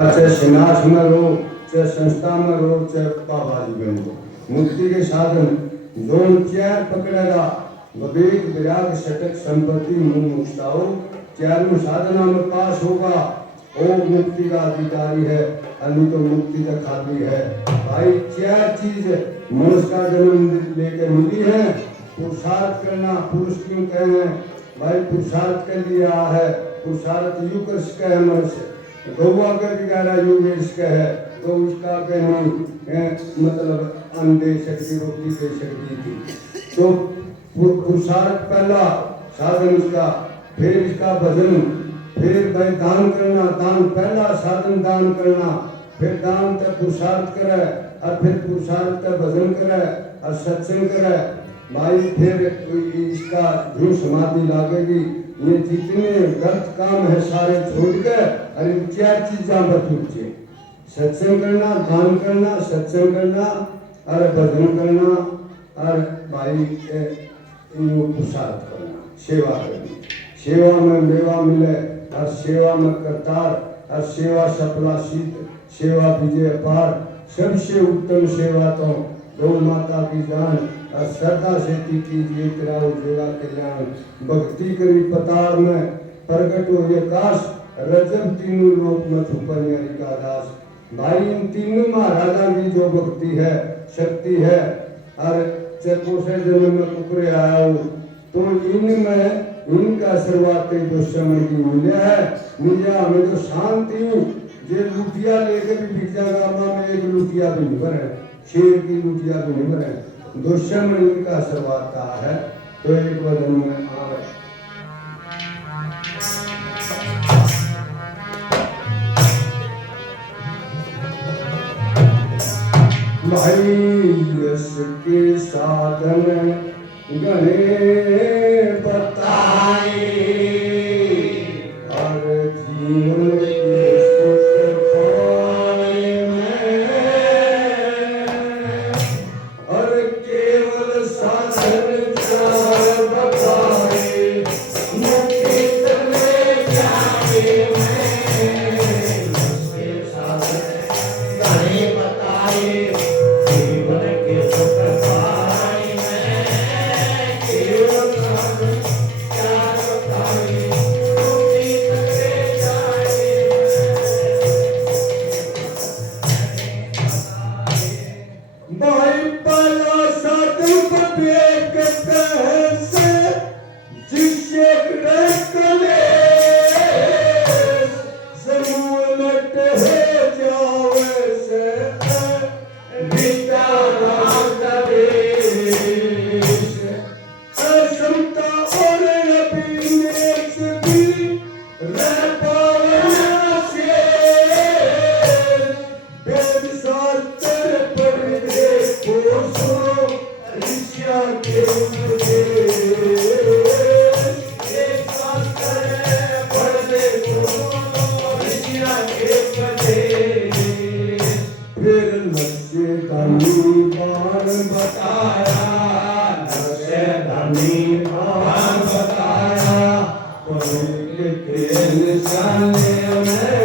चाहे समाज में रहो, चाहे संस्था में रहो, चाहे बाबाजी में रहो, मुक्ति के साधन जोन चार पकड़ेगा विवेक विराग शटक संपत्ति मुक्ताओ चारों साधना में पास होगा वो मुक्ति का अधिकारी है। अन्य तो मुक्ति का खाली है। भाई चार चीज मनुष्य का जन्म लेकर मिली है। पुरुषार्थ करना, पुरुष क्यों कहे भाई पुरुषार्थ के लिए आया है। पुरुषार्थ युग का है मनुष्य गौवा का बिगाड़ा युग इसका है तो उसका कहीं मतलब अन्न दे सकती, रोटी दे सकती थी। तो पुरुषार्थ पहला साधन इसका, फिर इसका भजन, फिर भाई दान करना, दान पहला साधन दान करना, फिर दान तक पुरुषार्थ करे और फिर पुरुषार्थ का भजन करे और सत्संग करे भाई। फिर इसका जो समाधि लागेगी। ये जितने गलत काम है सारे छोड़ के अरे चार चीजा बतूचे सत्संग करना, दान करना, सत्संग करना और भजन करना और भाई पुरुषार्थ करना, सेवा करनी। सेवा में मेवा मिले और सेवा में करतार और सेवा सफला सिद्ध, सेवा विजय पार। सबसे उत्तम सेवा तो गौ माता की जान और श्रद्धा से कीजिए तेरा उजेला कल्याण। भक्ति करी पतार में प्रकट हो ये काश, रजब तीनों लोक में छुपन का दास। भाई इन तीनों महाराजा की जो भक्ति है, शक्ति है और चकोसे जन्म में कुकरे आया हो तो इनमें इनका शुरुआत जो समय की मिला है। मिला हमें जो शांति जे लुटिया लेके भी बिक गामा में एक लुटिया भी नहीं बने, शेर की लुटिया भी नहीं बने। दुष्यम इनका शुरुआत है तो एक वजन में आवे भाई यश के साधन गणे बताए और जीवन के सुख पाने में और केवल साधन चार बताए मुक्ति तले जाने में। उसके साधन गणे बताए जीवन के सुख पाने में केवल साधन चार बताए मुक्ति तले जाने में। भाई पहला साधन विवेक से जिससे कले समूल है जावे से समता और अभिनेश भी रह पावना से वेद शास्त्र पढ़ देखो सो ऋषिया के उपदेश। वेद शास्त्र पढ़ देखो ऋषिया के उपदेश। फिर नक्शे धनी पार बताया, नक्शे धनी पार बताया पवित्र के निशाने में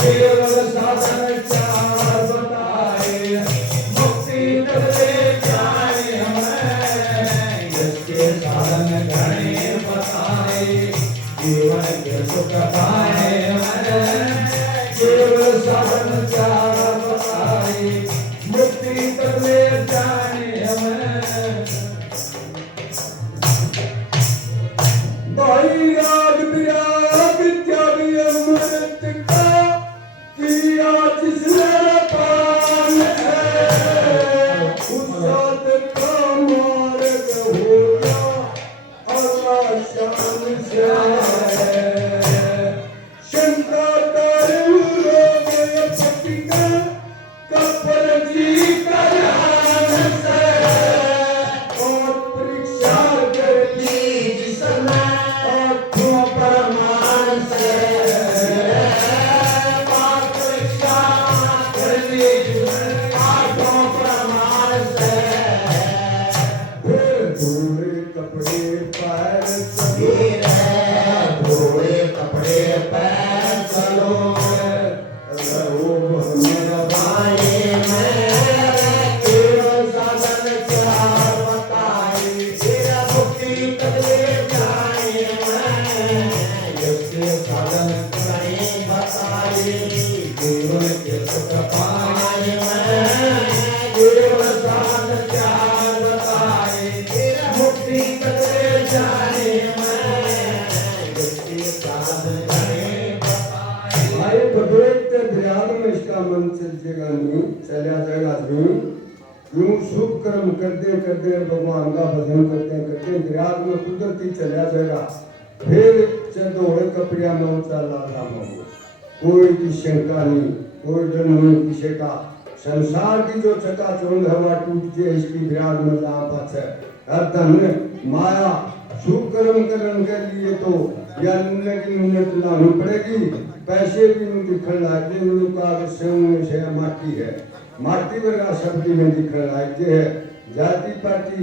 केवल साधन चार बताए मुक्ति तले जाने में। जिसके साधन घने बताए जीवन के सुख पाए में केवल साधन चार बताए मुक्ति तले जाने में। भाई राग विराग त्याग अमृत का किया जिसने पान है उस साथ का मार्ग होगा आशान से। शंका कर लोग पटिका कपल जी कल्याण से और परीक्षा कर ली समय आत्मा परमान से। परीक्षा कर जीवन के सुख पाए मैं केवल साध चार बताए मुक्ति कतरे जाने मैं मुक्ति साध जाने बताए। भाई बदौलत ध्यान में इसका मन चलेगा नहीं, चला जाएगा नहीं। यूं शुभ कर्म करते भगवान का भजन करते विराग में कुदरती चला जाएगा। फिर चौड़े कपड़िया में उचाला राम हो, कोई की शंका नहीं, कोई डर नहीं किसी का। संसार की जो चकाचौंध हवा टूटती है इसकी विराग में जहाँ पास है धन माया। शुभ कर्म करने के लिए तो या नुने की नुनत लानी पड़ेगी, पैसे भी नहीं दिखने लायक का माटी है, माटी वर्गा शब्द में दिखने लायक है। जाति पाति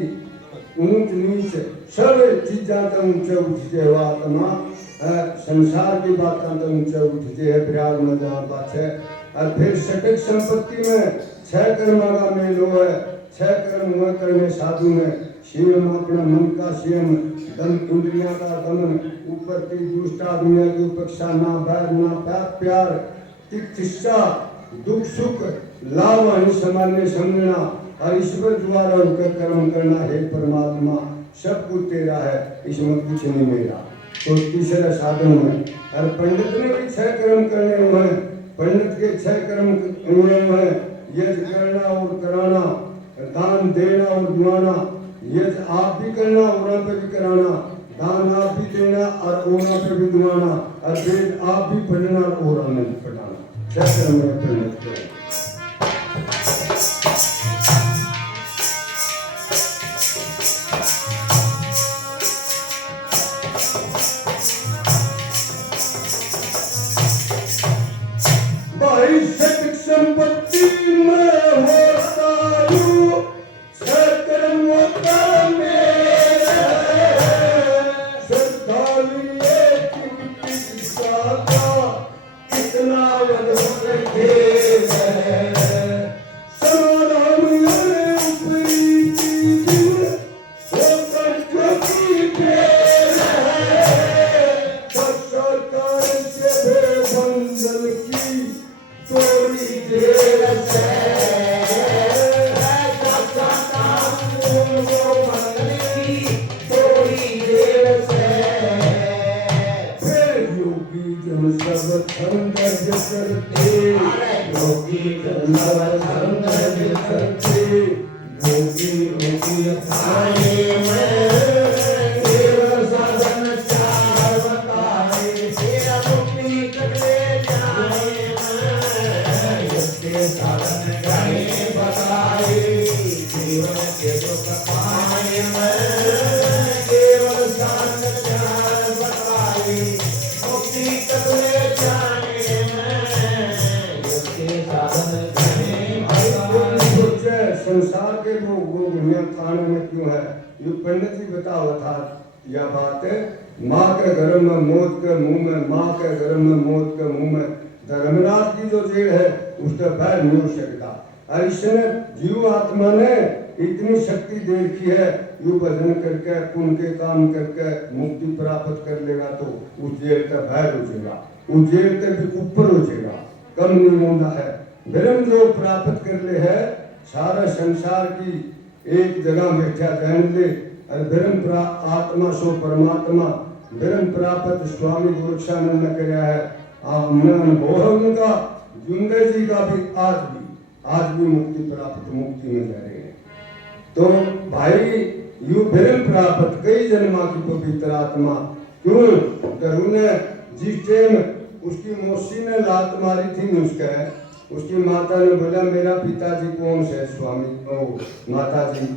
ऊंच नीच सब चीजा तो ऊंचे उठते हो आत्मा संसार की बात तो ऊंचे उठते है विराग में जहाँ बात है। और फिर सटक संपत्ति में 6 कर्म का मेल हो है, 6 कर्म हुए करने साधु में संयम अपना मन का संयम, दम इंद्रिया का दमन, ऊपर की दुष्टा दुनिया की उपेक्षा, ना बैर ना प्यार, तितिक्षा, दुख सुख लाभ हानि समान्य समझना और ईश्वर द्वारा उनका कर्म करना है। परमात्मा सब कुछ तेरा है, इसमें कुछ नहीं मेरा। तो तीसरा साधन में और पंडित ने भी 6 कर्म करने हुए, पंडित के 6 कर्म हुए हैं, यज्ञ करना और कराना, दान देना और दुआना। यज्ञ आप भी करना और पे भी कराना, दान आप भी देना और ओना पे भी दुआना, और वेद आप भी पढ़ना और ओरा में भी पढ़ाना। 6 कर्म में पंडित के संपत्ति में होता हूँ 6 कर्म होता मेरा श्रद्धालुए की शिक्षा का कितना वजन रखे समाधान ऊपरी चीज होकर क्योंकि फेर सरकार से बंधन की थोड़ी देर से थोड़ी देर से फिर योगी जन सब संघर्ष करते, योगी जन सब संघर्ष करते, योगी योगी खाने में केवल साधन चार बताए, तेरा मुक्ति कटले जाए साधन जाने बताए, जीवन के दुख पाए केवल साधन चार बताए, मुक्ति कटले जाने साधन जाने बताए। संसार के लोग वो दुनिया खाने में क्यों है? ये पंडित जी बता हुआ था यह बात है। माँ के गर्भ में मौत के मुंह में, माँ के गर्भ में मौत के मुंह में धर्मराज की जो जेल है उसका बैर नहीं हो सकता। और इसने जीव आत्मा ने इतनी शक्ति दे रखी है, यू भजन करके पुण्य के काम करके मुक्ति प्राप्त कर लेगा तो उस जेल का बैर हो जाएगा, उस जेल के भी ऊपर हो जाएगा, कम नहीं होता है। ब्रह्म जो प्राप्त कर ले है सारा संसार की एक जगह बैठा जान ले, और ब्रह्म आत्मा सो परमात्मा ब्रह्म प्राप्त स्वामी गोरक्षानंद ने कराया है। उनका जुंदे जी का भी आज भी मुक्ति प्राप्त, मुक्ति में जा रहे हैं। तो भाई यू ब्रह्म प्राप्त कई जन्मा की पवित्र आत्मा क्यों दरू ने जिस टाइम उसकी मौसी ने लात मारी थी उसकी माता ने बोला मेरा पिताजी कौन से स्वामी ओ माता जी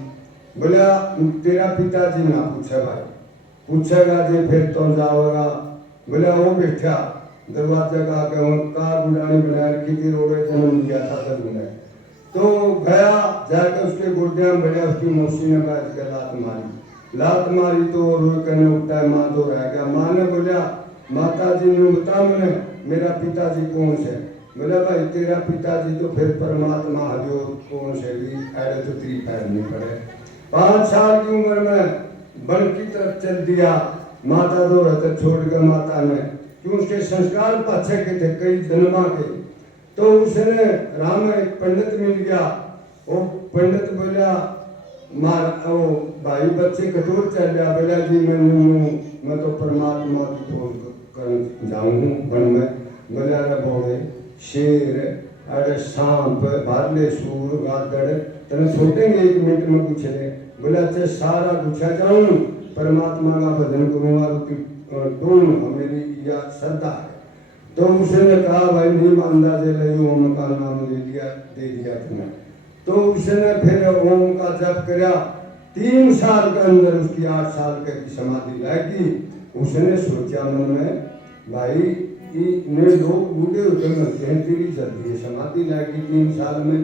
बोला तेरा पिताजी ना पूछे भाई, पूछेगा जी फिर तो जाओगा। बोला वो बैठा दरवाजा का कार बुढ़ानी बनाया किसी रोड़े जन्म दिया था दरू ने, तो गया जाकर उसके गुर्दे में बढ़िया उसकी मौसी ने बैठ के लात मारी तो रोई करने उठता है, माँ तो रह गया। माँ ने बोला माता जी ने बता मैंने मेरा पिताजी कौन से? बोला भाई तेरा पिताजी तो फिर परमात्मा हरियो कौन से भी ऐसे तो तेरी पैर नहीं पड़े। 5 साल की उम्र में वन की तरफ चल दिया, माता दो रहते छोड़ कर माता ने कि उसके संस्कार पाछे के थे कई जन्मा के। तो उसने राम एक पंडित मिल गया। वो पंडित बोला मार ओ भाई बच्चे कटोर चल गया। बोला जी मैं तो परमात्मा की खोज कर जाऊँ वन में। बोला रे बोले शेर अरे सांप भाले सूर गादड़ तेने छोटेंगे 1 मिनट में पूछ ले। बोला अच्छा सारा पूछा जाऊँ परमात्मा का भजन करूँगा ढूंढ मेरी या श्रद्धा है। तो उसने कहा भाई नीम अंदाजे ले ओम का नाम ले लिया दे दिया तुम्हें। तो उसने फिर ओम का जप किया। 3 साल के अंदर उसकी 8 साल की समाधि लगी। उसने सोचा मन में भाई इतने लोग बूढ़े होते मिलते हैं तेरी जल्दी समाधि लगी 3 साल में।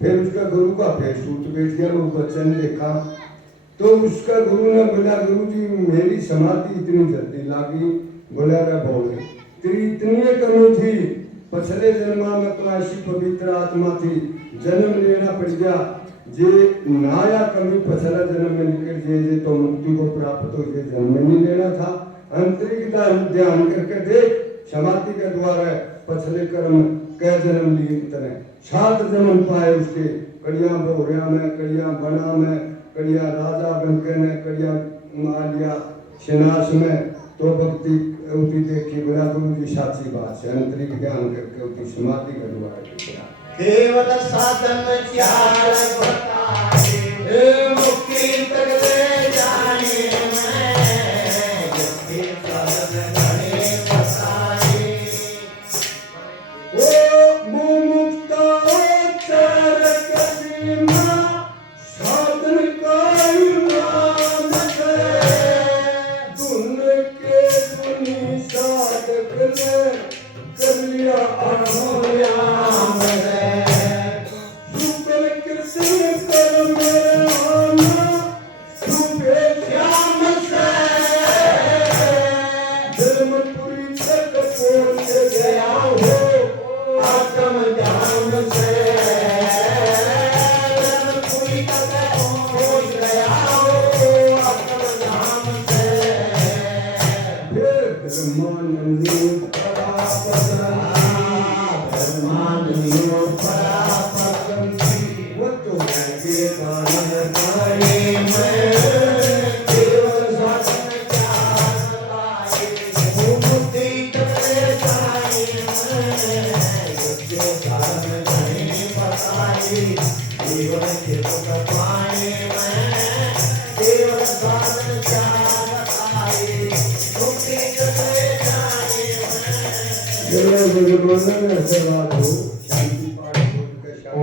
फिर उसका गुरु का फेस उठ बैठ गया। वो बच्चे ने देखा तो उसका गुरु ने बोला गुरु जी मेरी समाधि इतनी जल्दी लागी। बोला रे बोले तेरी इतनी कमी थी पिछले जन्म में तो ऐसी पवित्र आत्मा थी जन्म लेना पड़ गया जे नया कमी पिछला जन्म में निकल जे तो मुक्ति को प्राप्त हो जे जन्म में नहीं लेना था। आंतरिक ध्यान करके देख समाधि के द्वारा पिछले कर्म कै जन्म लिए तने 7 जन्म पाए उसके। कड़िया बोरिया में कड़िया बना में कड़िया राजा बनके ने कड़िया मालिया शिनाश में। तो भक्ति उठी देखी बोला गुरु जी साची बात है आंतरिक ध्यान करके उठी समाधि का द्वारा केवल साधन चार बताए मुक्ति तक ले जाने में जिसके साधन घने बताए। ओ मुक्ता चार कदीमा साधन का नाम है धुन के धुनी साधक ने कर लिया अनोयाम है। सुपर कृष्ण कर मेरे आना सुबे श्याम से धर्मपुरी तक पहुंच गया हो आत्म ध्यान से। धर्मपुरी तक पहुंच गया हो आत्म ध्यान से। फिर धर्मानंदी जय भगवान ऐसा बात हो।